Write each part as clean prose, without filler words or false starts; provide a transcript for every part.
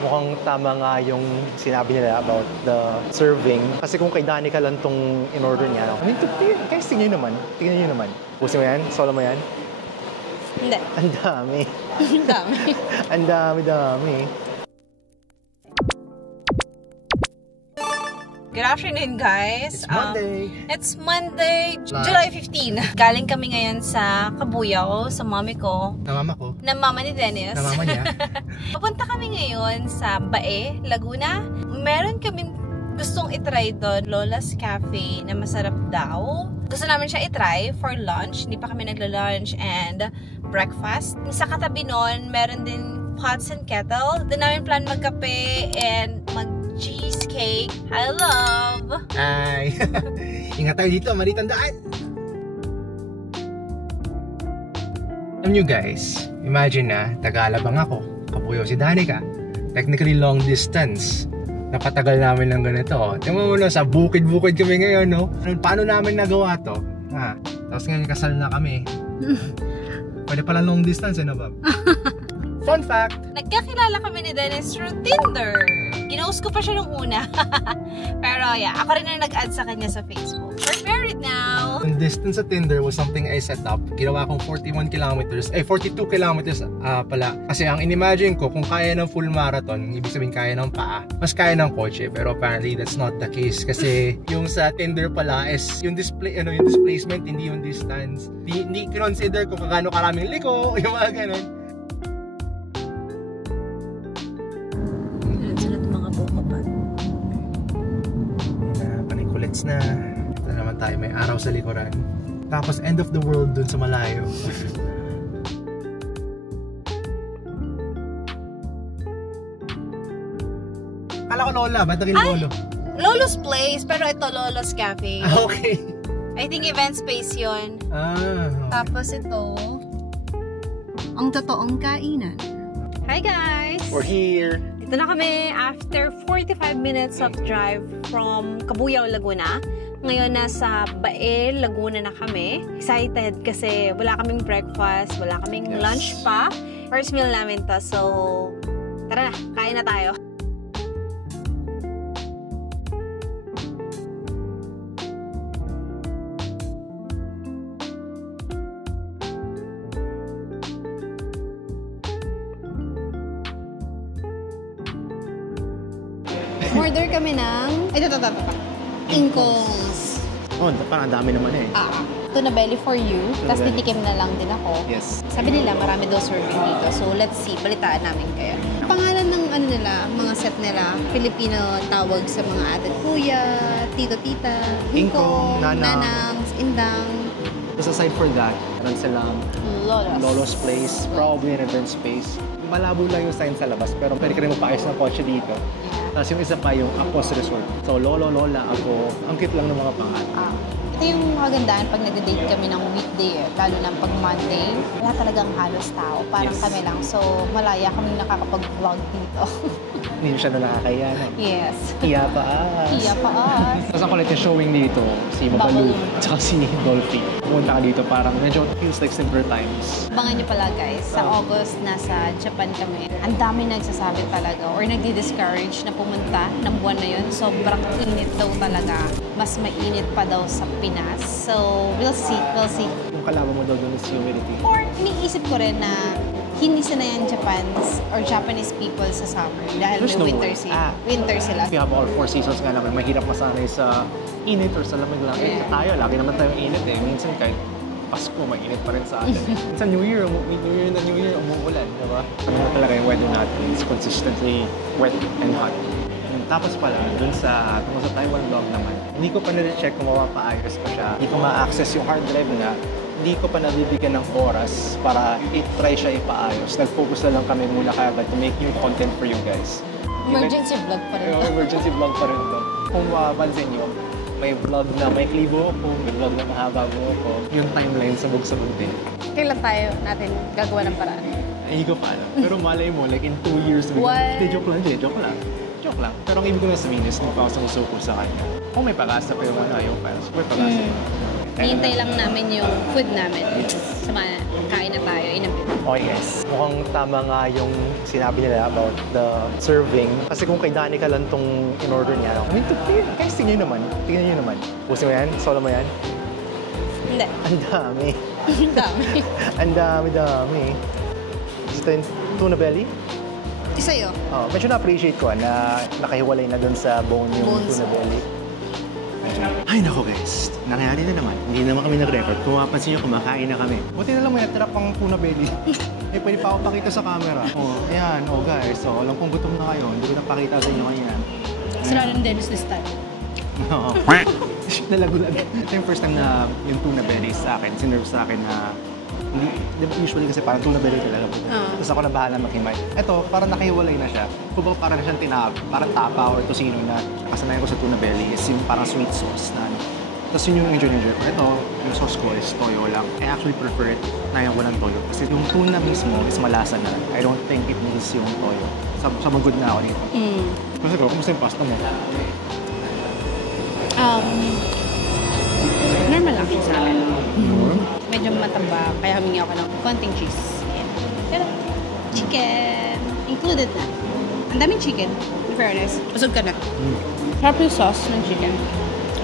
Mukhang tama nga yung sinabi nila about the serving. Kasi kung kay Danica lang tong in-order niya, I mean, guys, tingnan nyo naman. Pusin mo yan? Solo mo yan? Hindi. Ang dami. Ang dami. Ang dami. Good afternoon, guys. It's Monday. It's Monday, July 15. Galing kami ngayon sa Kabuyao, sa mami ko. Na mama ko. Na mama ni Dennis. Na mama niya. Papunta kami ngayon sa Bae, Laguna. Meron kami gustong itry doon, Lola's Cafe, na masarap daw. Gusto namin siya itry for lunch. Hindi pa kami nagla-lunch and breakfast. Sa katabi nun, meron din pots and kettle. Doon namin plan magkape and cheesecake. I love! Ay! Ingat tayo dito, maliit ang daan! Alam nyo guys, imagine na, Tagalabang ako, Kabuyao si Danica. Technically long distance. Napatagal namin lang ganito. Tingnan mo na, sa bukid-bukid kami ngayon, no? Paano namin nagawa to? Tapos ngayon kasal na kami. Pwede pala long distance, ano ba? Fun fact! Nagkakilala kami ni Dennis through Tinder. Ginost ko pa siya nung una. Pero yeah, ako rin na nag-add sa kanya sa Facebook. We're married now! Yung distance sa Tinder was something I set up. Ginawa kong 42 kilometers pala. Kasi ang inimagine ko, kung kaya ng full marathon, ibig sabihin kaya ng paa, mas kaya ng kotse. Pero apparently that's not the case. Kasi yung sa Tinder pala is yung yung displacement, hindi yung distance. Hindi consider kung kano karaming liko, yung mga ganun. Na ito naman tayo, may araw sa likuran, tapos end of the world dun sa malayo. Kala ko Lola, ba't naging Lolo? Lolo's Place, pero ito Lolo's Cafe. Okay. I think event space yun. Okay. Tapos ito ang totoong kainan. Hi guys! We're here. Ito na kami after 45 minutes of drive from Kabuyao, Laguna. Ngayon nasa Bae, Laguna na kami. Excited kasi wala kaming breakfast, wala kaming lunch pa. First meal namin to. So, tara na, kain na tayo. Order kami ng Ingkongs. Oh, parang dami naman eh. Ito na belly for you. Tapos titikim na lang din ako. Yes. Sabi nila marami daw serving dito. So let's see, balitaan namin kayo. Pangalan ng mga set nila, Filipino tawag sa mga ate kuya, tito tita, Ingkong, nanang, indang. Just aside for that, meron silang Lolo's Place, probably an event space. Malabo lang yung sign sa labas, pero pwede ka rin magpaayos ng kotse dito. Tapos yung isa pa yung Apos Resort. So, Lolo, Lola, ako, ang cute lang ng mga pangalan. Ito yung kagandahan pag nag-date kami ng weekday, lalo na pag Monday. Wala talagang halos tao, parang kami lang. So, malaya kaming nakakapag-vlog dito. Hindi siya na nakakaya, no? Yes. Iya pa us. Iya pa us. Tapos ang kulit yung showing dito, si Babalu, tsaka si Dolphy. Pumunta ka dito, parang medyo feels like simpler times. Abangan nyo pala guys, sa August, nasa Japan kami. Ang dami nagsasabi talaga or nagdi-discourage na pumunta ng buwan na yun. Sobrang init daw talaga. Mas mainit pa daw sa Pinas. So, we'll see. Yung kalaban mo daw doon is humidity. Or, iniisip ko rin na hindi sanayan Japanese people sa summer dahil may winter sila. We have all 4 seasons nga naman. Mahirap masanay sa init or sa lamig lang. Eh, tayo, lagi naman tayong init eh. Minsan kahit Pasko, mainit pa rin sa atin. Minsan New Year, umuulan, diba? Ano na talaga yung weather natin? It's consistently wet and hot. Tapos pala, dun sa tungkol sa Taiwan vlog naman, hindi ko pa na-check kung mapapaayos pa siya. Hindi ko ma-access yung hard drive na. Hindi ko pa nabibigyan ng oras para i-try siya ipaayos. Nag-focus na lang kami muna kagad to make new content for you guys. Emergency vlog pa rin. Emergency vlog pa rin to. Kung mapapansin nyo, may vlog na may klibo ako, may vlog na mahaba mo ako. Yung timeline sabog-sabog din. Kailan tayo natin gagawa ng paraan? Hindi ko pa alam. Pero malay mo, like in 2 years, What? Joke lang. Pero ang ibig ko na sabihin is, hindi pa ako sumusuko sa kanya. Kung may pag-asa pa yung ayaw pa, may pag-asa. Hihintay lang namin yung food namin. Kain na tayo in a bit. Okay guys, mukhang tama nga yung sinabi nila about the serving. Kasi kung kay Danica lang tong in-order niya, I mean, guys, tingnan nyo naman. Pusin mo yan? Solo mo yan? Hindi. Ang dami. Ang dami. Ang dami. Ito yung tuna belly? Isa yun. Oh, medyo na-appreciate ko na nakahiwalay na dun sa bone yung tuna belly. Ay nako guys, nangyari na naman. Hindi naman kami nag-record. Kung mapansin nyo, kumakain na kami. Buti na lang may natira pang tuna belly. Pwede pa ako pakita sa camera. Ayan, guys. So, alam kong gutom na kayo. Hindi ko napakita sa inyo kanina. Sila ng Dennis this time. Oo. Nalagulag. Ito yung first time na yung tuna belly sa akin, sinerve sa akin na usually kasi parang tuna belly talaga. Tapos ako na bahala maghimay. Ito, parang nakahiwalay na siya. Kumbaga parang na siyang parang tapa or tosino na kasanayan ko sa tuna belly is yung parang sweet sauce na ano. Tapos yun yung enjoy ko. Ito, yung sauce ko is toyo lang. I actually prefer it na yung walang toyo. Kasi yung tuna mismo is malasa na. I don't think it needs yung toyo. Good na ako dito. Kasi ko, kumusta yung pasta mo? Normal lang siya sa akin. Medyo mataba, kaya humingi ako ng konting cheese. Ayan. Pero, chicken, included na. Ang daming chicken, in fairness. Busog ka na. Sarap yung sauce ng chicken.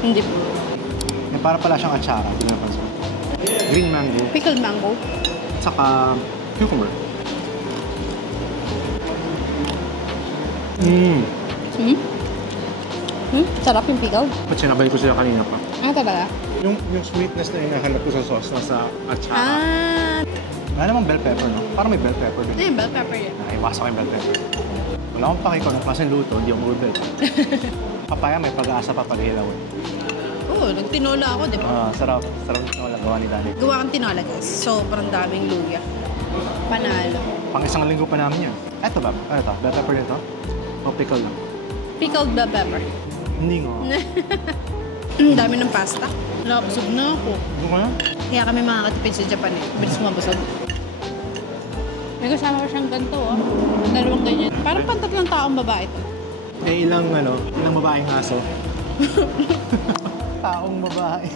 Hindi po. Para pala siyang atsara. Green mango. Pickled mango. Saka cucumber. Sarap yung pickled. Ba't sinabay ko sila kanina pa? Ano talaga? Yung sweetness na hinahanap ko sa sauce nasa atsara. Wala namang bell pepper, no? Parang may bell pepper doon. Bell pepper yun. Naiwasan ko yung bell pepper. Wala akong pakiko ng klaseng luto, hindi ako mag-bell pepper. Papaya may pag-asa pa pag-hilaw. Oo, nagtinola ako, di ba? Sarap. Sarap ng tinola. Gawa ni Dani. Gawa kang tinola, guys. Sobrang daming luya. Panalo. Pang isang linggo pa namin yun. Eto ba? Ano to? Bell pepper nito? O pickle lang? Pickled bell pepper. Hindi nga. Ang dami ng pasta. Nakabusog na ako. Ano ka na? Kaya kami makakatipid sa Japan eh. Bilis mabusog. May kasama ko siyang ganito oh. Dalawang ganyan. Parang pantatlong taong babae ito. Ilang babaeng aso? Taong babae.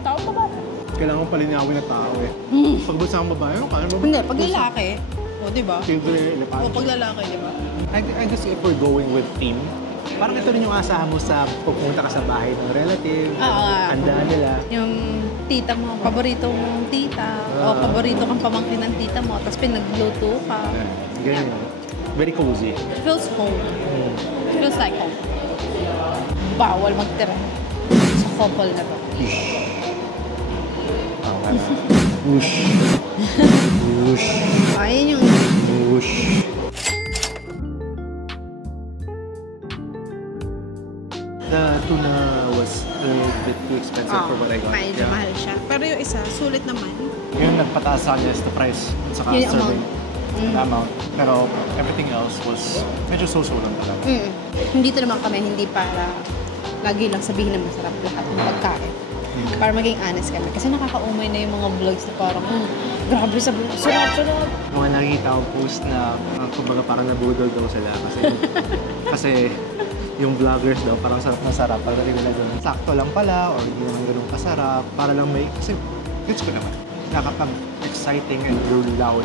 Taong babae? Kailangan ko palinawin na tao eh. Pag ba sa babae, kaya mo ba? Hindi, pag lalaki. O, diba? Children, O, pag lalaki, diba? I guess if we're going with theme, parang ito rin yung asahan mo sa pupunta ka sa bahay ng relative. Handaan nila. Yung tita mo, paborito mong tita. O paborito kang pamangkin ng tita mo. Tapos pinagluto ka. Ganyan. Very cozy. It feels home. It feels like home. Bawal magtira sa couple na to. Whoosh. Whoosh. Ayun yung... Whoosh. The tuna was a little bit too expensive for what I got. Medyo mahal siya. Pero yung isa, sulit naman. Yung nagpataas sa akin is the price at saka Yung serving. The amount. Pero everything else was medyo so-so lang talaga. Hindi naman kami, hindi para lagi lang sabihin na masarap lahat ng pagkain. Para maging honest kami. Kasi nakakaumay na yung mga vlogs na parang, grabe sarap. Mga nakikita akong post na kumbaga parang nabudol daw sila kasi yung vloggers daw parang sarap na sarap pagdating nila doon. Sakto lang pala or hindi naman ganun kasarap para lang may, kasi gets ko naman nakapag-exciting and really loud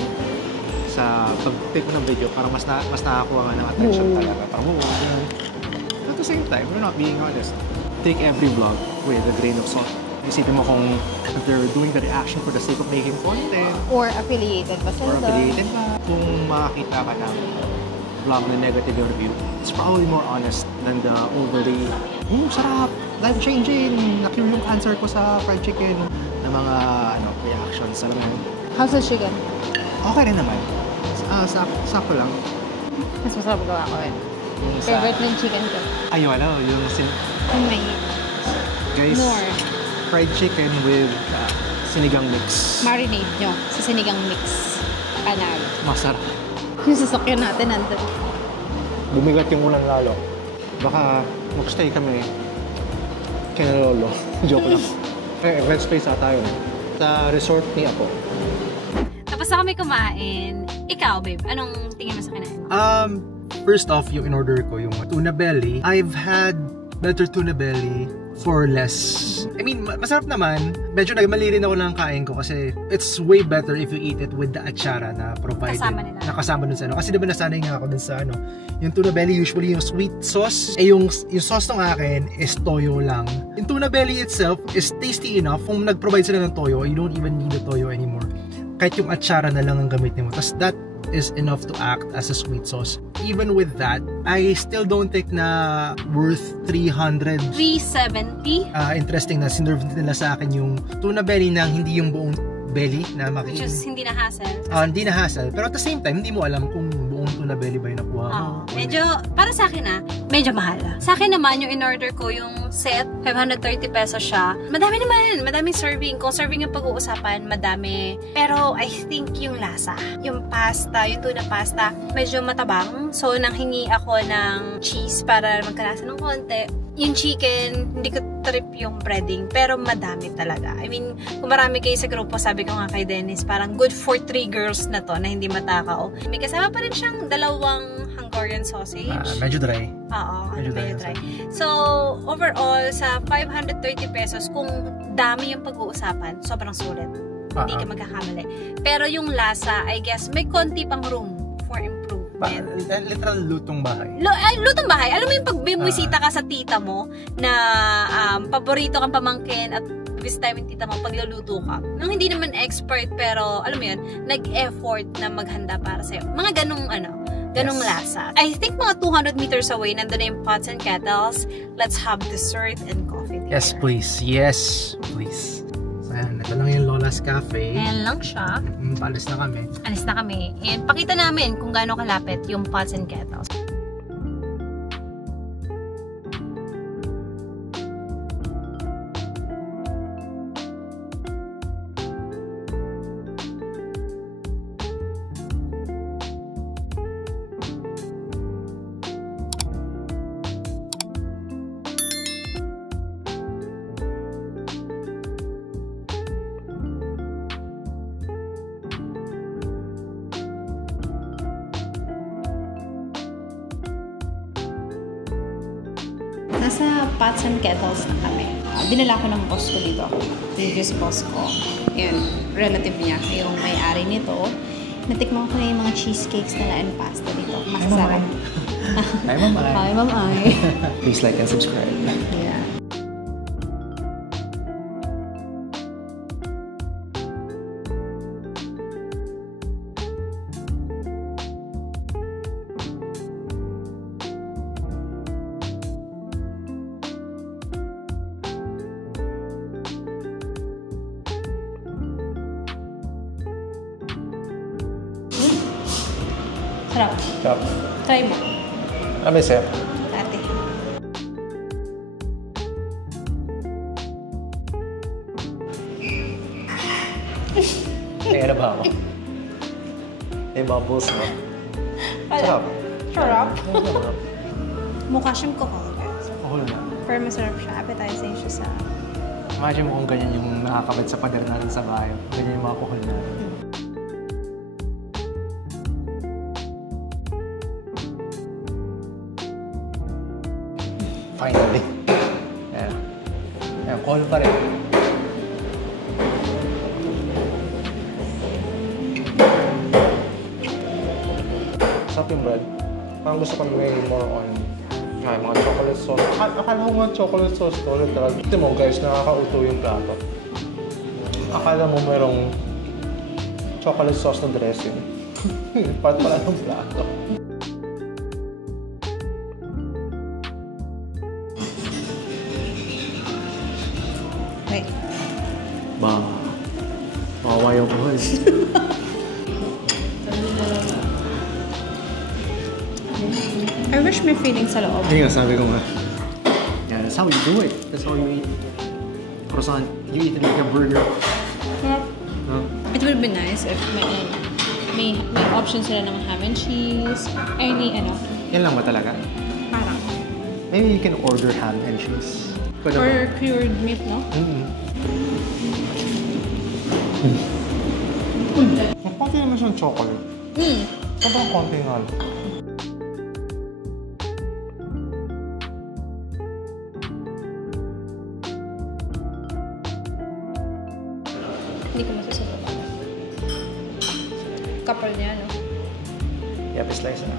sa pag-take mo ng video parang mas nakakuha nga ng attention talaga. Parang at the same time, we're not being honest. Take every vlog with a grain of salt. Isipin mo kung they're doing the reaction for the sake of making content. Or affiliated ba sila? Or affiliated ba? Kung makakita ka ng vlog na negative yung review, it's probably more honest than the overly, sarap, life-changing, na-cure yung answer ko sa fried chicken, na mga reactions. Alam mo? How's the chicken? Okay rin naman. Sakto lang. Mas masarap gawa ko eh. Favorite ng chicken ko. Yung Oh my. guys, More. fried chicken with sinigang mix. Marinate nyo sa sinigang mix. Panalo. Masarap. Yung sasakyan natin nandun. Bumigat yung ulan lalo. Baka mag-stay kami kina Lolo. Joke lang. Red space ata yun. Sa resort ni Apo. Tapos na kami kumain. Ikaw, babe, anong tingin mo sa kinain mo? First off, yung in-order ko, yung tuna belly. I've had better tuna belly for less. I mean, masarap naman. Medyo nagmali rin ako ng kain ko kasi it's way better if you eat it with the atsara na provided. Kasama nila. Nakasama dun sa ano. Kasi diba nasanay nga ako dun sa ano, yung tuna belly usually yung sweet sauce. Yung sauce ng akin is toyo lang. Yung tuna belly itself is tasty enough. Kung nag-provide sila ng toyo, you don't even need the toyo anymore. Kahit yung atsara na lang ang gamitin mo. Tapos that is enough to act as a sweet sauce. Even with that, I still don't think na worth 300. 370. Interesting na sinerve nila sa akin yung tuna belly na hindi yung buong belly na Which is hindi na hassle. Hindi na hassle. Pero at the same time, hindi mo alam kung buong tuna belly ba yung nakuha mo. Medyo, para sa akin medyo mahal. Sa akin naman, yung in-order ko, yung set, 530 pesos siya. Madami naman. Madaming serving. Kung serving yung pag-uusapan, madami. Pero, I think yung lasa. Yung pasta, yung tuna pasta, medyo matabang. So, nanghingi ako ng cheese para magkalasa ng konti. Yung chicken, hindi ko trip yung breading, pero madami talaga. I mean, kung marami kayo sa grupo, sabi ko nga kay Dennis, parang good for 3 girls na to, na hindi matakaw. May kasama pa rin siyang 2 Hungarian sausage. Medyo dry. Oo, medyo dry. So, overall, sa 530 pesos, kung dami yung pag-uusapan, sobrang sulit. Hindi ka magkakamali. Pero yung lasa, I guess, may konti pang room for improvement. Literal lutong bahay. Lutong bahay. Alam mo yung pag bumisita ka sa tita mo na paborito kang pamangkin at this time yung tita mo pagluluto ka. Nung hindi naman expert pero alam mo yun, nag-effort na maghanda para sa'yo. Mga ganong lasa. I think mga 200 meters away nandun na yung pots and kettles. Let's have dessert and coffee there. Yes, please. Yes, please. Ayan, ito lang yung Lola's Cafe. Ayan lang siya. Paalis na kami. Alis na kami. And pakita namin kung gaano kalapit yung pots and kettles. Nasa pots and kettles na kami. Dinala ko ng boss ko dito. Previous boss ko. Yun, relative niya. Yung may-ari nito. Natikman ko na yung mga cheesecakes nila and pasta dito. Masasarap. Hi, Ma'am Ai. Hi, Ma'am Ai. Please like and subscribe. Yeah. Sarap. Sarap. Try mo. May sir. Ate. Kaya na ba ako? May bubbles mo. Sarap. Sarap. Mukha siyang kohol. Kohol na. Pero masarap siya. Appetizing siya sa... Imagine mo kung ganyan yung nakakabit sa pader natin sa bahay. Ganyan yung mga kohol natin. Finally. Ayan. Ayan, kohol pa rin. Sarap yung bread. Parang gusto ko may more on mga chocolate sauce. Akala ko nga chocolate sauce to. Literal. Ito mo guys, nakakauto yung plato. Akala mo mayroong chocolate sauce na dressing. Part pala ng plato. Wait. Ba, mawawa yung kohol. I wish may feeling sa loob. Hindi nga, sabi ko nga. Yeah, that's how you do it. That's how you eat. Croissant, you eat it like a burger. It would be nice if may options sila ng ham and cheese. Yan lang ba talaga? Parang. Maybe you can order ham and cheese. Pwede Or ba? cured meat, no? Ang konti naman siyang chocolate. Sobrang konti nga. Hindi ko masasagot. Kapal niya, no? Yeah, slice na.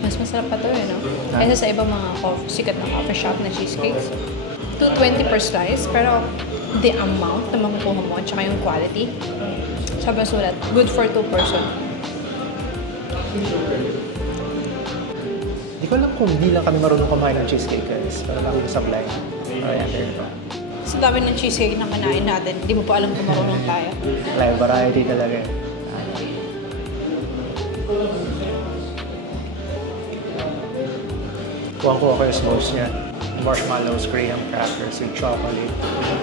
Mas masarap pa to eh, no? Kaysa sa ibang mga sikat na coffee shop na cheesecakes. $2.20 per slice, pero the amount na makukuha mo at saka yung quality, sobrang sulat. Good for 2 person. Hindi ko alam kung hindi lang kami marunong kumain ng cheesecake, guys. Pero laki ko sablay. Ayan, there you go. Sa dami ng cheesecake na kinain natin, hindi mo pa alam kung marunong tayo. Like, variety talaga. Kuha ko yung smokes niya. Marshmallows, graham crackers, yung chocolate.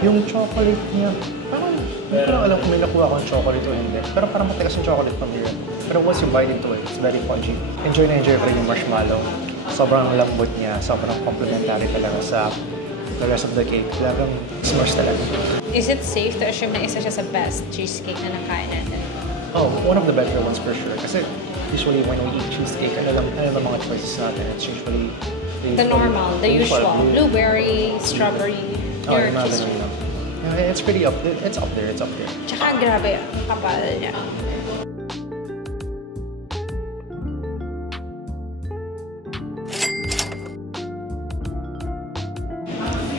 Yung chocolate niya, parang hindi ko lang alam kung may nakuha akong chocolate o hindi. Pero parang matigas yung chocolate from here. Pero once you bite into it, it's very punchy. Enjoy na enjoy ko rin yung marshmallow. Sobrang lambot niya, sobrang complementary talaga sa the rest of the cake. Talagang smash talaga. Is it safe to assume na isa siya sa best cheesecake na nakain natin? Oh, one of the better ones for sure. Kasi usually when we eat cheesecake, ano lang mga choices natin. It's usually the normal, the usual. Blueberry, strawberry, your cheesecake. Yeah, it's pretty up there. It's up there. It's up there. Tsaka grabe, ang kapal niya.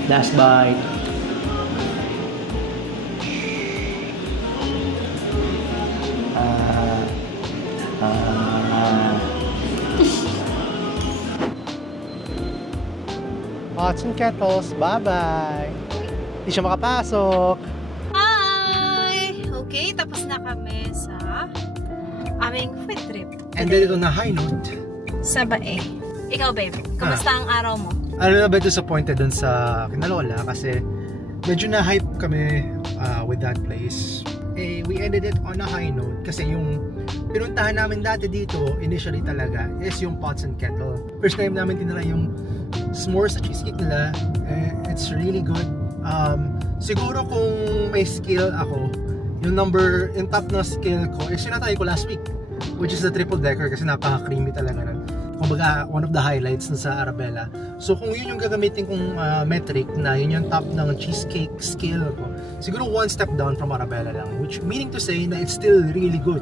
Last bite. Pots and kettles, bye-bye. Hindi siya makapasok. Hi! Okay, tapos na kami sa aming food trip. And then ito na high note. Sa Bae. Ikaw, babe, kamusta ang araw mo? Ano na ba disappointed dun sa kinalola kasi medyo na-hype kami with that place. Eh, we ended it on a high note kasi yung pinuntahan namin dati dito, initially talaga, is yung Pots and Kettle. First time namin tinala yung s'mores sa cheesecake nila. It's really good. Siguro kung may skill ako, yung top na skill ko is yung natry ko last week, which is the triple decker kasi napaka-creamy talaga nun. Kumbaga, one of the highlights na sa Arabella. So kung yun yung gagamitin kong metric na yun yung top ng cheesecake skill ko, siguro one step down from Arabella lang, which meaning to say na it's still really good.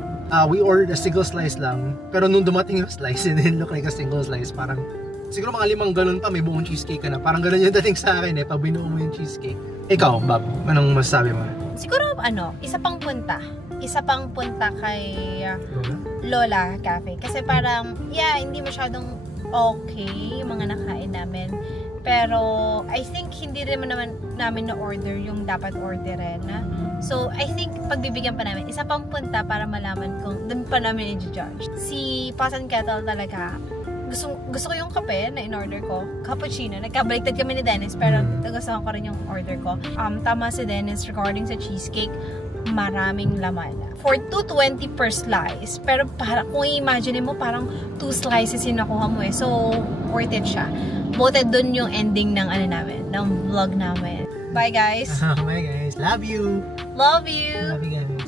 We ordered a single slice lang, pero nung dumating yung slice, it didn't look like a single slice. Parang siguro mga 5 galon pa, may buong cheesecake ka na. Parang ganun yung dating sa akin pag binuo mo yung cheesecake. Ikaw, Bob, anong masasabi mo? Siguro, isa pang punta. Isa pang punta kay Lola Cafe. Kasi parang, hindi masyadong okay yung mga nakain namin. Pero, I think hindi rin naman namin na-order yung dapat orderin. So, I think pagbibigyan pa namin, isa pang punta para malaman kung doon pa namin i-judge. Si Pots and Kettle talaga, gusto ko yung kape na in-order ko, cappuccino. Nagkabaliktad kami ni Dennis, pero nagustuhan ko rin yung order ko. Tama si Dennis regarding sa cheesecake, maraming laman. For $2.20 per slice, pero kung i-imagine mo, parang 2 slices yung nakuha mo So, worth it siya. Voted dun yung ending ng ng vlog namin. Bye guys! Bye guys! Love you! Love you! Love you guys!